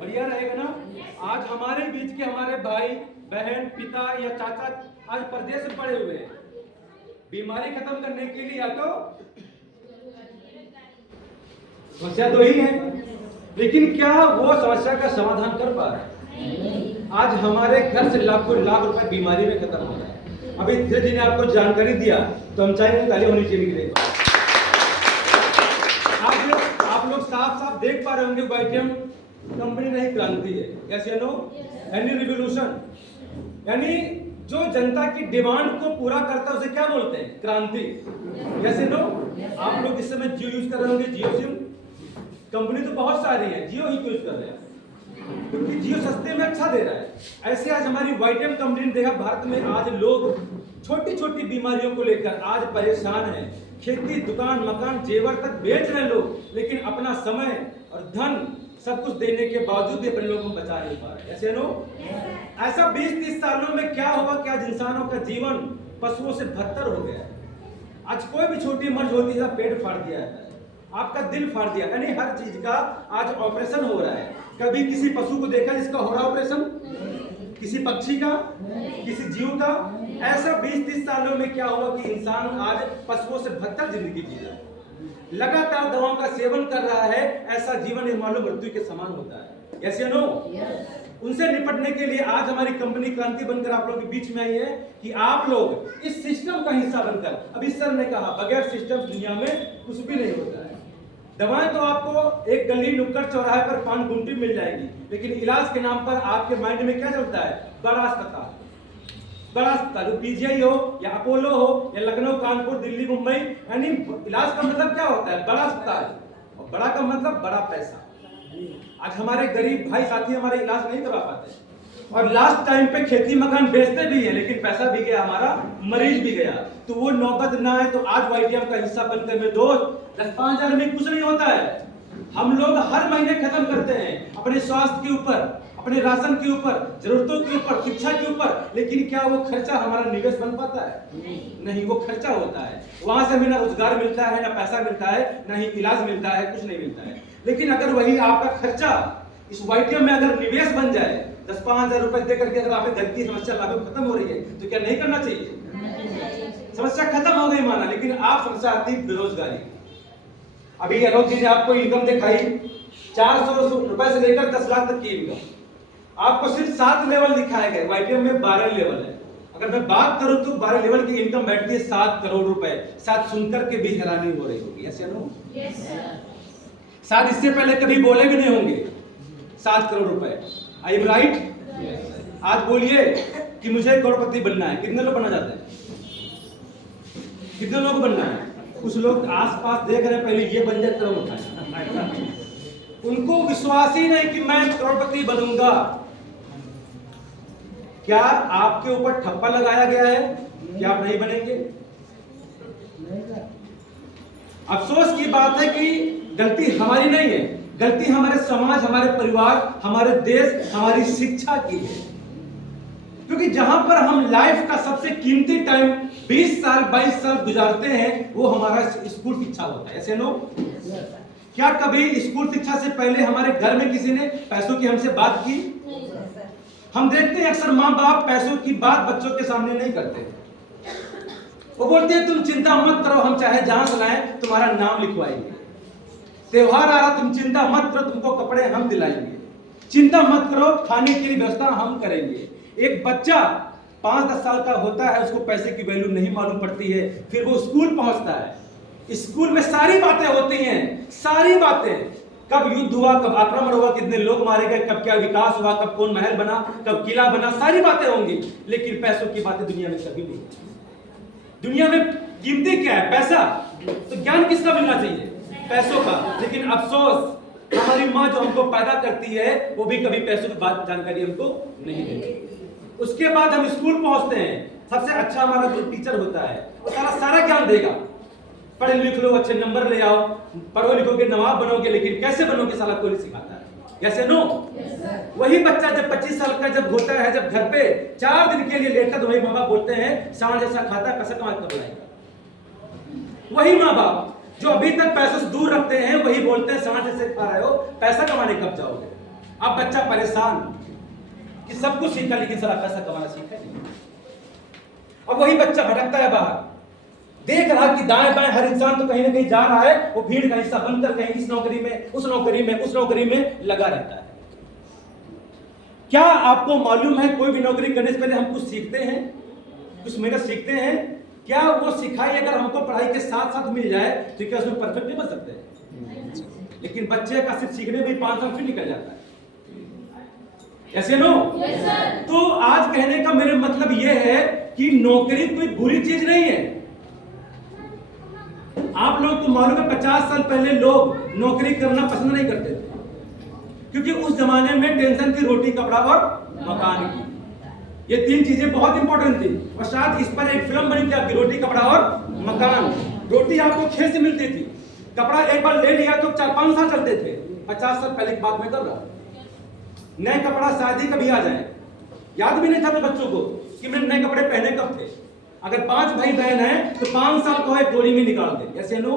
बढ़िया रहेगा ना। आज हमारे बीच के हमारे भाई बहन पिता या चाचा आज परदेश में पड़े हुए हैं, बीमारी खत्म करने के लिए या तो समस्या तो ही है, लेकिन क्या वो समस्या का समाधान कर पा रहे हैं? आज हमारे घर से लाखों लाख रुपए बीमारी में खत्म हो रहा है। अभी धीरे धीरे आपको जानकारी दिया तो हम चाहेंगे ताली होनी चाहिए। आप लोग साफ साफ देख पा रहे होंगे वाइटियम कंपनी नहीं क्रांति है। यस या नो? एनी रिवोल्यूशन, यानी जो जनता की डिमांड को पूरा करता है उसे क्या बोलते हैं? क्रांति। यस या नो? आप लोग इस समय जियो यूज कर रहे होंगे। जियो सिम कंपनी तो बहुत सारी है, जियो ही यूज कर रहे हैं क्योंकि जियो सस्ते में अच्छा दे रहा है। ऐसे आज हमारी वाइटियम कंपनी ने देखा भारत में आज लोग छोटी छोटी बीमारियों को लेकर आज परेशान हैं। खेती दुकान मकान जेवर तक बेच रहे लोग, लेकिन अपना समय और धन सब कुछ देने के बावजूद भी अपने लोगों को बचा नहीं पा रहे। ऐसे नो? ऐसा 20-30 सालों में क्या होगा कि आज इंसानों का जीवन पशुओं से बदतर हो गया है। आज कोई भी छोटी मर्ज होती है, पेट फाड़ दिया है, आपका दिल फाड़ दिया, यानी हर चीज का आज ऑपरेशन हो रहा है। कभी किसी पशु को देखा जिसका हो रहा ऑपरेशन? किसी पक्षी का, किसी जीव का? ऐसा 20-30 सालों में क्या हुआ कि इंसान आज पशुओं से बदतर जिंदगी जी रहा है, लगातार दवाओं का सेवन कर रहा है। ऐसा जीवन निर्माण मृत्यु के समान होता है। यस या नो? उनसे निपटने के लिए आज हमारी कंपनी क्रांति बनकर आप लोगों के बीच में आई है कि आप लोग इस सिस्टम का हिस्सा बनकर, अभी सर ने कहा बगैर सिस्टम दुनिया में कुछ भी नहीं होता है। दवाएं तो आपको एक गली नुक्कड़ चौराहे पर पान गुंटी मिल जाएगी, लेकिन इलाज के नाम पर आपके माइंड में क्या चलता है? बड़ा अस्पताल, बड़ा अस्पताल, पीजीआई हो या अपोलो हो या लखनऊ कानपुर दिल्ली मुंबई, यानी इलाज का मतलब क्या होता है? बड़ा अस्पताल, और बड़ा का मतलब बड़ा पैसा। आज हमारे गरीब भाई साथी हमारे इलाज नहीं करवा पाते, और लास्ट टाइम पे खेती मकान बेचते भी है, लेकिन पैसा भी गया, हमारा मरीज भी गया। तो वो नौबत ना आए तो आज वाइटियम का हिस्सा बनकर मेरे दोस्त 10-5 हजार में कुछ नहीं होता है। हम लोग हर महीने खत्म करते हैं अपने स्वास्थ्य के ऊपर, अपने राशन के ऊपर, जरूरतों के ऊपर, शिक्षा के ऊपर, लेकिन क्या वो खर्चा हमारा निवेश बन पाता है? नहीं, वो खर्चा होता है। वहां से हमें ना रोजगार मिलता है, ना पैसा मिलता है, ना ही इलाज मिलता है, कुछ नहीं मिलता है। लेकिन अगर वही आपका खर्चा इस वाइटियम में अगर निवेश बन जाए, 10-5 हजार रुपए दे करके अगर आपकी घर की समस्या लागू खत्म हो रही है तो क्या नहीं करना चाहिए? समस्या खत्म हो गई माना, लेकिन आप समस्या आती बेरोजगारी। अभी अनोख जी ने आपको इनकम दिखाई, 400 रुपए से लेकर 10 लाख तक की इनकम। आपको सिर्फ 7 लेवल दिखाए गए, वाइटियम में 12 लेवल है। अगर मैं बात करूं तो 12 लेवल की इनकम बैठती है 7 करोड़ रुपए। शायद सुनकर के भी हैरानी हो रही होगी। ऐसे नो? शायद इससे पहले कभी बोले भी नहीं होंगे 7 करोड़ रुपए। I am right? आज बोलिए कि मुझे करोड़पति बनना है, कितने लोग बनना चाहते हैं? कितने लोग बनना है? कुछ लोग आसपास देख रहे हैं, पहले ये बन जाए करोड़ उठाए। उनको विश्वास ही नहीं कि मैं करोड़पति बनूंगा। क्या आपके ऊपर ठप्पा लगाया गया है कि आप नहीं बनेंगे? अफसोस की बात है कि गलती हमारी नहीं है, गलती हमारे समाज, हमारे परिवार, हमारे देश, हमारी शिक्षा की है। क्योंकि जहां पर हम लाइफ का सबसे कीमती टाइम 20 साल 22 साल गुजारते हैं, वो हमारा स्कूल शिक्षा होता है। ऐसे नो? क्या कभी स्कूल शिक्षा से पहले हमारे घर में किसी ने पैसों की हमसे बात की? हम देखते हैं अक्सर माँ बाप पैसों की बात बच्चों के सामने नहीं करते। वो बोलते हैं तुम चिंता मत करो, हम चाहे जहां से लाएं तुम्हारा नाम लिखवाएंगे। त्योहार आ रहा, तुम चिंता मत करो, तुमको कपड़े हम दिलाएंगे। चिंता मत करो, खाने की व्यवस्था हम करेंगे। एक बच्चा 5-10 साल का होता है, उसको पैसे की वैल्यू नहीं मालूम पड़ती है, फिर वो स्कूल पहुंचता है। स्कूल में सारी बातें होती हैं, सारी बातें, कब युद्ध हुआ, कब आक्रमण हुआ, कितने लोग मारे गए, कब क्या विकास हुआ, कब कौन महल बना, कब किला बना, सारी बातें होंगी। लेकिन पैसों की बातें दुनिया में कभी नहीं। दुनिया में कीमती क्या है? पैसा। तो ज्ञान किसका मिलना चाहिए? पैसों का। लेकिन अफसोस हमारी माँ जो हमको पैदा करती है वो भी कभी पैसों की बात जानकारी हमको नहीं देती। उसके बाद हम स्कूल पहुंचते हैं, सबसे अच्छा हमारा जो टीचर होता है वो सारा ज्ञान देगा। पढ़ लिख लो, अच्छे नंबर ले आओ, पढ़ो लिखोगे नवाब बनोगे, लेकिन कैसे बनोगे साला कोई नहीं सिखाता है। ऐसे नो? वही बच्चा जब 25 साल का जब होता है, जब घर पे 4 दिन के लिए लेटा, तो वही माँ बाप बोलते हैं सांड जैसा खाता पैसा कमा कर बुलाएगा। वही माँ बाप जो अभी तक पैसे से दूर रखते हैं वही बोलते हैं सांड जैसे खा रहे हो, पैसा कमाने कब जाओगे? अब बच्चा परेशान कि सब कुछ सीखा लेकिन सारा पैसा कमाना सीखा नहीं। अब वही बच्चा भटकता है बाहर, देख रहा कि दाएं बाएं हर इंसान तो कहीं ना कहीं जा रहा है, वो भीड़ का हिस्सा बनकर कहीं इस नौकरी में, उस नौकरी में, उस नौकरी में लगा रहता है। क्या आपको मालूम है कोई भी नौकरी करने से पहले हम कुछ सीखते हैं, कुछ मेहनत सीखते हैं? क्या वो सिखाई अगर हमको पढ़ाई के साथ साथ मिल जाए तो क्या उसमें परफेक्ट नहीं बन सकते हैं? लेकिन बच्चे का सिर्फ सीखने में 5 साल फिर निकल जाता है। ऐसे नो? तो आज कहने का मेरे मतलब यह है कि नौकरी कोई बुरी चीज नहीं है। आप लोग को मालूम है 50 साल पहले लोग नौकरी करना पसंद नहीं करते थे, क्योंकि उस जमाने में टेंशन थी रोटी, कपड़ा और मकान की। ये 3 चीजें बहुत इंपॉर्टेंट थी और शायद इस पर एक फिल्म बनी थी आपकी, रोटी, कपड़ा और मकान। रोटी आपको खेत से मिलती थी, कपड़ा एक बार ले लिया तो 4-5 साल चलते थे। 50 साल पहले की बात मैं कर रहा हूं। नए कपड़ा शादी कभी आ जाए, याद भी नहीं था अपने बच्चों को कि मैंने नए कपड़े पहने कब थे। अगर 5 भाई बहन हैं तो 5 साल को एक जोड़ी में निकाल दे। ऐसे नो?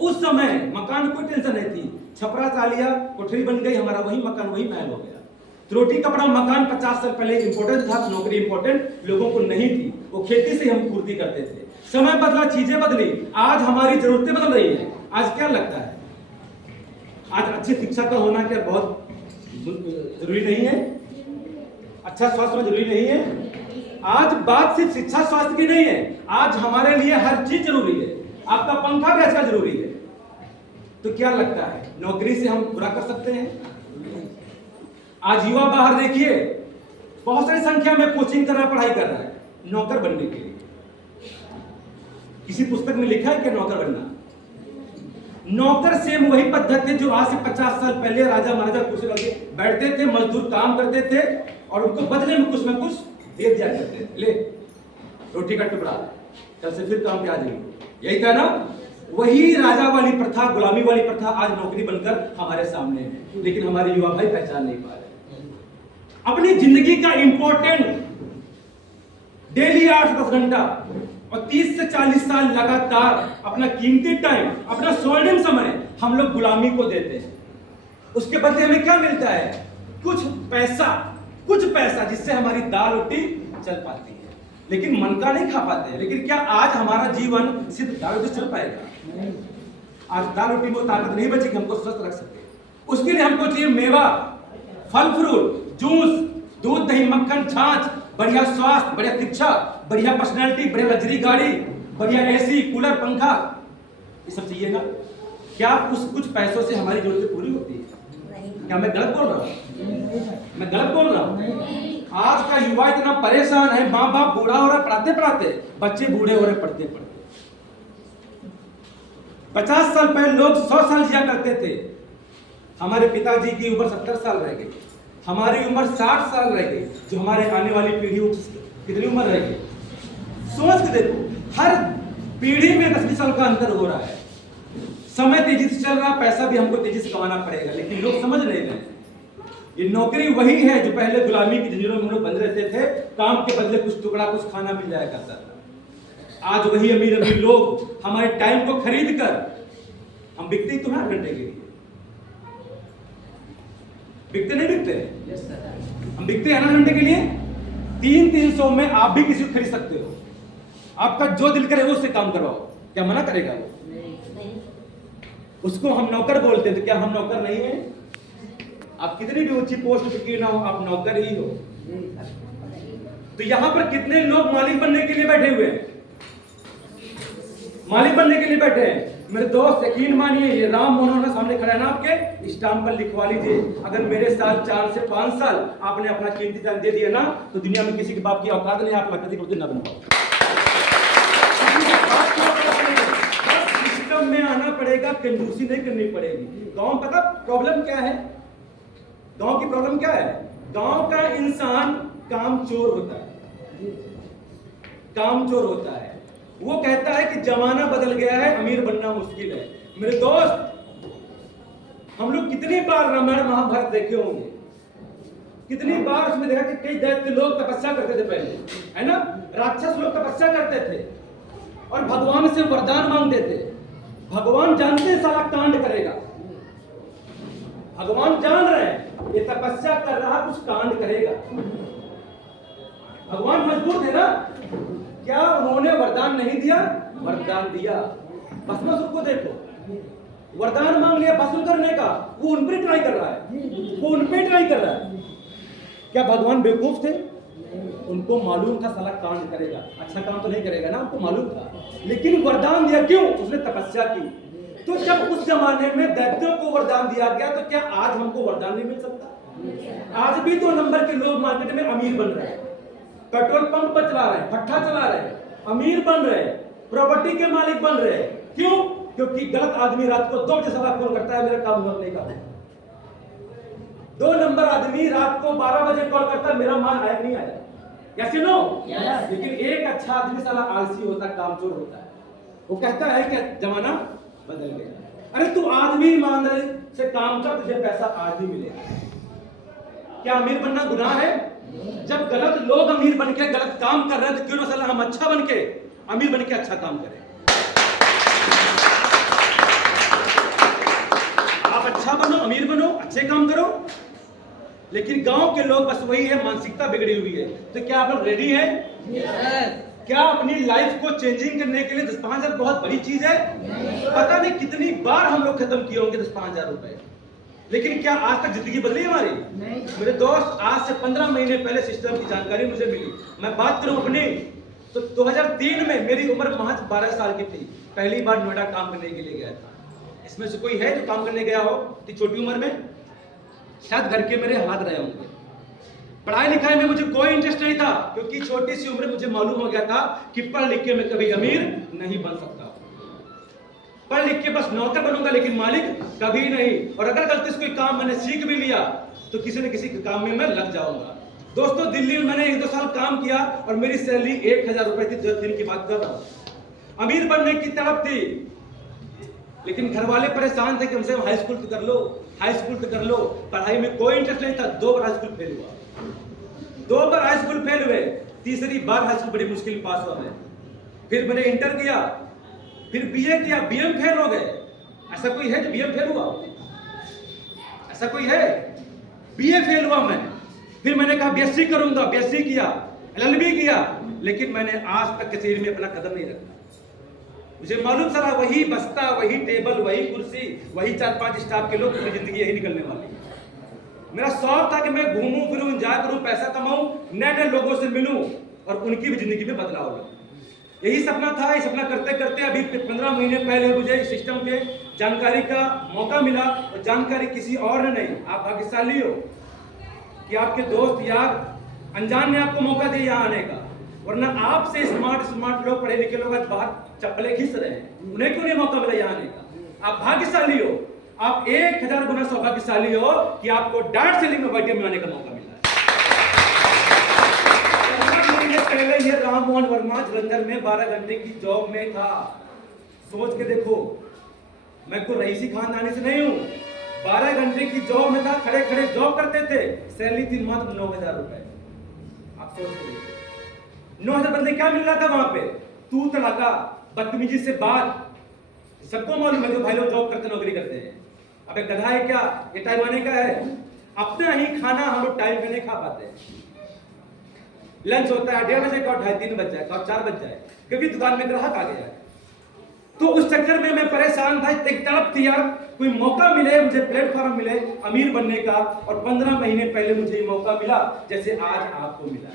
उस समय मकान कोई टेंशन नहीं थी, छपरा चा लिया, कोठरी बन गई, हमारा वही मकान वही महल हो गया। तो रोटी, कपड़ा, मकान 50 साल पहले इंपॉर्टेंट था, नौकरी इंपॉर्टेंट लोगों को नहीं थी। वो खेती से हम पूर्ति करते थे। समय बदला, चीजें बदली, आज हमारी जरूरतें बदल रही है। आज क्या लगता है, आज अच्छी शिक्षा का होना क्या बहुत जरूरी नहीं है? अच्छा स्वास्थ्य जरूरी नहीं है? आज बात सिर्फ शिक्षा स्वास्थ्य की नहीं है, आज हमारे लिए हर चीज जरूरी है। आपका पंखा भी आजकल जरूरी है। तो क्या लगता है नौकरी से हम पूरा कर सकते हैं? आज युवा बाहर देखिए, बहुत सारी संख्या में कोचिंग कर रहा है, पढ़ाई कर रहा है नौकर बनने के लिए। किसी पुस्तक में लिखा है कि नौकर बनना? नौकर सेम वही पद्धति जो आज से 50 साल पहले राजा महाराजा कुर्सी लगे बैठते थे, मजदूर काम करते थे और उनको बदले में कुछ ना कुछ दे दिया करते थे। ले रोटी का टुकड़ा, कल से फिर काम पे आ जाएगी। यही था ना? वही राजा वाली प्रथा, गुलामी वाली प्रथा आज नौकरी बनकर हमारे सामने है, लेकिन हमारे युवा भाई पहचान नहीं पा रहे। अपनी जिंदगी का इंपॉर्टेंट डेली 8-10 घंटा और 30 से 40 साल लगातार अपना कीमती टाइम, अपना स्वर्णिम समय हम लोग गुलामी को देते हैं। उसके बदले हमें क्या मिलता है? कुछ पैसा जिससे हमारी दाल रोटी चल पाती है, लेकिन मन का नहीं खा पाते हैं। लेकिन क्या आज हमारा जीवन सिर्फ दाल रोटी चल पाएगा? आज दाल रोटी में ताकत नहीं बचेगी हमको स्वस्थ रख सके। उसके लिए हमको चाहिए मेवा, फल फ्रूट, जूस, दूध, दही, मक्खन, छाछ, बढ़िया स्वास्थ्य, बढ़िया शिक्षा, बढ़िया पर्सनैलिटी, बढ़िया लग्जरी गाड़ी, बढ़िया एसी, कूलर, पंखा, ये सब चाहिए ना? क्या कुछ पैसों से हमारी जरूरतें पूरी होती है? क्या मैं गलत बोल रहा हूँ? मैं गलत बोल रहा हूँ? आज का युवा इतना परेशान है, माँ बाप बूढ़ा हो रहा पढ़ाते पढ़ाते, बच्चे बूढ़े हो रहे पढ़ते पढ़ते। 50 साल पहले लोग 100 साल जिया करते थे। हमारे पिताजी की उम्र 70 साल रह गई, हमारी उम्र 60 साल रह गई। जो हमारे आने वाली पीढ़ी कितनी उम्र रहेगी? सोच के देखो, हर पीढ़ी में 10 साल का अंतर हो रहा है। समय तेजी से चल रहा, पैसा भी हमको तेजी से कमाना पड़ेगा, लेकिन लोग समझ नहीं रहे। ये नौकरी वही है जो पहले गुलामी की जंजीरों में हम लोग बंद रहते थे, काम के बदले कुछ टुकड़ा, कुछ खाना मिल जाया करता था। आज वही अमीर लोग हमारे टाइम को खरीद कर, हम बिकते तो 8 घंटे के लिए, बिकते नहीं बिकते? हम बिकते हैं 8 घंटे के लिए। 300-300 में आप भी किसी को खरीद सकते हो। आपका जो दिल करे वो उससे काम करवाओ, क्या मना करेगा वो? उसको हम नौकर बोलते हैं, तो क्या हम नौकर नहीं है? आप कितनी भी ऊंची पोस्ट पे क्यों ना हो, आप नौकर ही हो। तो यहां पर कितने लोग मालिक बनने के लिए बैठे हुए हैं? मालिक बनने के लिए बैठे हैं। मेरे दोस्त यकीन मानिए, ये राम मनोहर सामने खड़ा है ना, आपके स्टाम्प पर लिखवा लीजिए। अगर मेरे साल 4 से 5 साल आपने अपना कीमती टाइम दे दिया ना, तो दुनिया में किसी के बाप की औकात नहीं, आप लकड़ी को ना बन पाओ। सिस्टम में आना पड़ेगा, कंजूसी नहीं करनी पड़ेगी। गांव पता प्रॉब्लम क्या है? गांव की प्रॉब्लम क्या है? गांव का इंसान कामचोर होता है, कामचोर होता है। वो कहता है कि जमाना बदल गया है, अमीर बनना मुश्किल है। मेरे दोस्त, हम लोग कितनी बार रामायण महाभारत देखे होंगे, कितनी बार उसमें देखा कि कई दैत्य लोग तपस्या करते थे पहले, है ना? राक्षस लोग तपस्या करते थे और भगवान से वरदान मांगते थे। भगवान जानते हैं साला कांड करेगा, भगवान जान रहे हैं, ये तपस्या कर रहा कुछ कांड करेगा। भगवान मजबूर थे ना, क्या उन्होंने वरदान नहीं दिया? वरदान दिया। भस्मासुर को देखो, वरदान मांग लिया भस्म करने का, वो उन पर ट्राई कर रहा है, वो उन पे ट्राई कर रहा है। क्या भगवान बेवकूफ थे? उनको मालूम था साला कांड करेगा, अच्छा काम तो नहीं करेगा ना, उनको मालूम था, लेकिन वरदान दिया क्यों? उसने तपस्या की। तो जब उस जमाने में दैत्यों को वरदान दिया गया, तो क्या आज हमको वरदान नहीं मिल सकता? आज भी 2 नंबर के लोग मार्केट में अमीर बन रहे हैं, पेट्रोल पंप पर चला रहे हैं, भट्ठा चला रहे हैं, अमीर बन रहे हैं, प्रॉपर्टी के मालिक बन रहे हैं। क्यों? क्योंकि गलत आदमी रात को 2 बजे सवा फोन करता है, मेरा काम नहीं कर रहा। 2 नंबर आदमी रात को 12 बजे कॉल करता है, मेरा माल आया नहीं आया, यस यू नो? लेकिन एक अच्छा आदमी साला आलसी होता, कामचोर होता है, वो कहता है कि जमाना बदल गया। अरे तू आदमी ईमानदारी से काम कर, तुझे पैसा आज भी मिलेगा। क्या अमीर बनना गुनाह है? जब गलत लोग अमीर बन के गलत काम कर रहे हैं, तो क्यों ना साला हम अच्छा बन के अमीर बन के अच्छा काम करें? आप अच्छा बनो, अमीर बनो, अच्छे काम करो। लेकिन गांव के लोग बस वही है, मानसिकता बिगड़ी हुई है। तो क्या आप लोग रेडी हैं? क्या अपनी लाइफ को चेंजिंग करने के लिए 10-5 हजार बहुत बड़ी चीज है? पता नहीं कितनी बार हम लोग खत्म किए होंगे 10-5 हजार रुपए, लेकिन क्या आज तक जिंदगी बदली हमारी? मेरे दोस्त, आज से 15 महीने पहले सिस्टम की जानकारी मुझे मिली। मैं बात करूं अपनी, तो 2003 में मेरी उम्र महज 12 साल की थी। पहली बार नोएडा काम करने के लिए गया था। इसमें से कोई है जो काम करने गया हो इतनी छोटी उम्र में? शायद घर के मेरे हाथ रहे होंगे। पढ़ाई लिखाई में मुझे कोई इंटरेस्ट नहीं था, क्योंकि छोटी सी उम्र में मुझे मालूम हो गया था कि पढ़ लिख के मैं कभी अमीर नहीं बन सकता। पढ़ लिख के बस नौकर बनूंगा, लेकिन मालिक कभी नहीं। और अगर गलती से कोई काम मैंने सीख भी लिया, तो किसी न किसी काम में मैं लग जाऊंगा। दोस्तों, दिल्ली में मैंने 1-2 साल काम किया और मेरी सैलरी 1000 रुपए थी। 2 दिन की बात कर रहा हूं। अमीर बनने की तड़प थी, लेकिन घर वाले परेशान थे कि हमसे हाई स्कूल तो कर लो, हाई स्कूल तो कर लो। पढ़ाई में कोई इंटरेस्ट नहीं था। 2 बार हाई स्कूल फेल हुआ, 2 बार हाई स्कूल फेल हुए। तीसरी बार हाई स्कूल बड़ी मुश्किल पास हुआ मैं। फिर मैंने इंटर किया, फिर बीए किया, बीए में फेल हो गए। ऐसा कोई है जो बीए फेल हुआ? ऐसा कोई है? बीए फेल हुआ मैं। फिर मैंने कहा बीएससी करूंगा, बीएससी किया, एलएलबी किया, लेकिन मैंने आज तक कचहरी में अपना कदम नहीं रखा। मुझे मालूम चला वही बस्ता, वही टेबल, वही कुर्सी, वही 4-5 स्टाफ के लोग, मेरी जिंदगी यही निकलने वाली है। मेरा शौक था कि मैं घूमूं फिरूं, एंजॉय करूं, पैसा कमाऊं, नए-नए लोगों से मिलूं और उनकी भी जिंदगी में बदलाव लाऊं। यही सपना था। ये सपना करते करते अभी 15 महीने पहले मुझे इस सिस्टम के जानकारी का मौका मिला। और जानकारी किसी और ने नहीं, आप भाग्यशाली हो कि आपके दोस्त यार अनजान ने आपको मौका दिया यहाँ आने का। वरना आपसे स्मार्ट लोग, पढ़े लिखे लोग आज बाहर चप्पलें घिस रहे हैं। उन्हें क्यों नहीं मौका मिला यहाँ आने का? आप भाग्यशाली हो, आप 1000 गुना सौभाग्यशाली हो कि आपको डार्ट सेलिंग में वाईटीएम में आने का मौका मिला है। पहले ये राम मोहन वर्मा जलंधर में 12 घंटे की जॉब में था। सोच के देखो, मैं कोई रईसी खानदानी से नहीं हूँ। 12 घंटे की जॉब में था, खड़े खड़े जॉब करते थे, सैलरी थी मात्र 9000 रुपए। आप सोच के देखो 9000 बदले क्या मिल रहा था वहां पे? तू तड़ाका, बदतमीजी से बात। सबको मालूम है जो भाई लोग जॉब करते, नौकरी करते हैं। अबे गधा है क्या? ये टाइम आने का है। अपना ही खाना हम लोग टाइम पे नहीं खा पाते। लंच होता है 1:30 बजे का, 2:30-3 बज जाए, 4 बज जाए, क्योंकि दुकान में ग्राहक आ गया है। तो उस चक्कर में मैं परेशान था। एक तड़प थी यार, कोई मौका मिले, मुझे प्लेटफॉर्म मिले अमीर बनने का। और 15 महीने पहले मुझे ये मौका मिला, जैसे आज आपको मिला।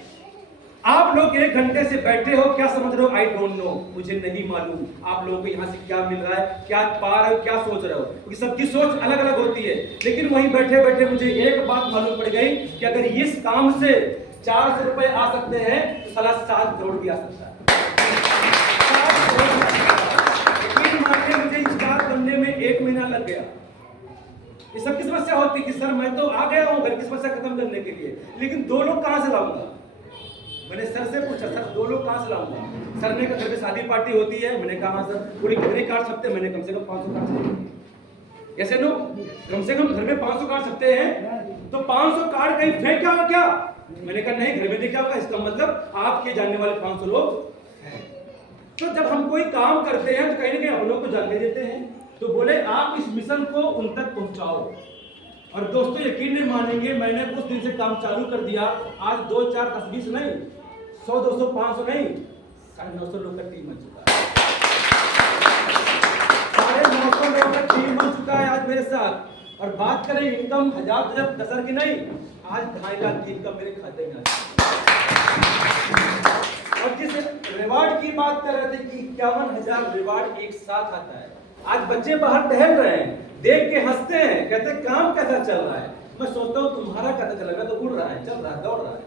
आप लोग 1 घंटे से बैठे हो, क्या समझ रहे हो? आई डोंट नो, मुझे नहीं मालूम आप लोगों को यहाँ से क्या मिल रहा है, क्या पा रहे हो, क्या सोच रहे हो, क्योंकि सबकी सोच अलग अलग होती है। लेकिन वहीं बैठे बैठे मुझे एक बात मालूम पड़ गई कि अगर इस काम से 400 रुपए आ सकते हैं, तो साला 7 करोड़ भी आ सकता है। मुझे स्टार्ट करने में 1 महीना लग गया। ये सबकी समस्या होती है कि सर मैं तो आ गया हूँ घर की समस्या खत्म करने के लिए, लेकिन 2 लोग कहाँ से लाऊंगा? मैंने सर से पूछा, सर 2 लोग कहाँ से लाऊंगा? सर ने कहा घर में शादी पार्टी होती है। मैंने कहा सर, पूरे कितने काट सकते हैं? मैंने कम से कम 500 काट सकते हैं। ऐसे नो, कम से कम घर में 500 काट सकते हैं। तो 500 कार्ड कहीं फेंक क्या होगा क्या? मैंने कहा नहीं, घर में नहीं क्या होगा, इसका मतलब आपके जानने वाले 500 लोग हैं। तो जब हम कोई काम करते हैं तो कहीं ना कहीं हम लोग को जानकारी देते हैं। तो बोले आप इस मिशन को उन तक पहुंचाओ। और दोस्तों यकीन नहीं मानेंगे, मैंने कुछ दिन से काम चालू कर दिया। आज 2, 4, 10, 20 नहीं, 100, 200, 500 नहीं, 950 लोग का टीम बन चुका है। 950 लोग का टीम बन चुका है आज मेरे साथ। और बात करें इनकम 1000 की नहीं, आज 2.5 लाख की इनकम मेरे खाते में आ। और जिस रिवार्ड की बात कर रहे थे कि 51,000 रिवार्ड एक साथ आता है, आज बच्चे बाहर टहल रहे हैं, देख के हंसते हैं, कहते हैं काम कैसा चल रहा है। मैं सोचता हूँ तुम्हारा कैसा चल रहा है, तो उड़ रहा है, चल रहा है, दौड़ रहा है।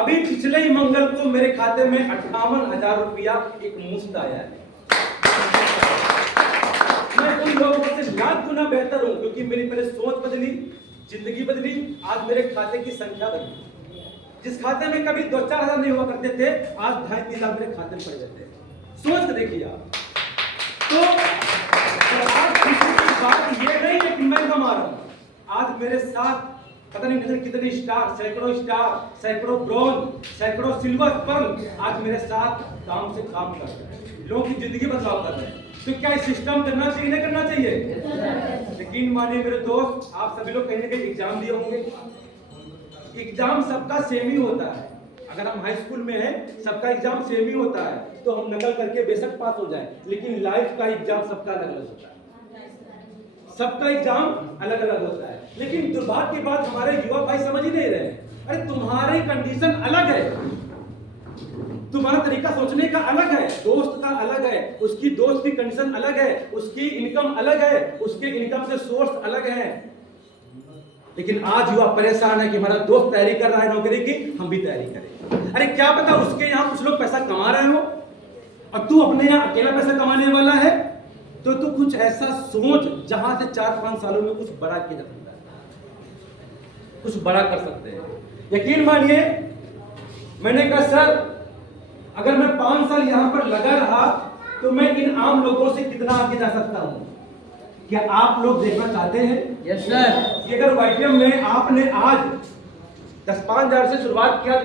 अभी पिछले ही मंगल को मेरे खाते में 58,000 रुपया एक मुश्त आया है। मैं उन लोगों से लाख गुना बेहतर हूँ, क्योंकि मेरी पहले सोच बदली, जिंदगी बदली, आज मेरे खाते की संख्या बदली। जिस खाते में कभी 2-4 हजार नहीं हुआ करते थे, आज 2.5-3 लाख मेरे खाते में पड़ जाते हैं। सोच के देखिए आप। तो आज खुशी की बात ये नहीं है कि मैं कमा रहा हूं, आज मेरे साथ पता नहीं कितने स्टार, सैकड़ों ब्रॉन्ज, सैकड़ों सिल्वर पर्ल आज मेरे साथ काम से काम कर रहे हैं, लोगों की जिंदगी बदलाव कर रहे हैं। तो क्या इस सिस्टम करना चाहिए, नहीं करना चाहिए? यकीन मानिए मेरे दोस्त, आप सभी लोग कहीं ना कहीं एग्जाम दिए होंगे। एग्जाम सबका सेम ही होता है। अगर हम हाई स्कूल में हैं, सबका एग्जाम सेम ही होता है, तो हम नकल करके बेशक पास हो जाए, लेकिन लाइफ का एग्जाम सबका अलग अलग होता है। सबका एग्जाम अलग अलग होता है। लेकिन दुर्भाग्य की बात, हमारे युवा भाई समझ ही नहीं रहे। अरे तुम्हारी कंडीशन अलग है, तुम्हारा तरीका सोचने का अलग है, दोस्त का अलग है, उसकी दोस्त की कंडीशन अलग है, उसकी इनकम अलग है, उसके इनकम से सोर्स अलग है। लेकिन आज युवा परेशान है कि हमारा दोस्त तैयारी कर रहा है नौकरी की, हम भी तैयारी करें। अरे क्या पता उसके यहाँ कुछ लोग पैसा कमा रहे हो और तू अपने यहाँ अकेला पैसा कमाने वाला है। तो तू कुछ ऐसा सोच जहां से 4-5 सालों में कुछ बड़ा किया जा सकता है, कुछ बड़ा कर सकते हैं। यकीन मानिए, मैंने कहा सर अगर मैं 5 साल यहाँ पर लगा रहा तो मैं इन आम लोगों से कितना आगे जा सकता हूँ। क्या आप लोग देखना चाहते हैं? Yes sir. कि अगर YTM में आपने आज 10-5 हजार से शुरुआत किया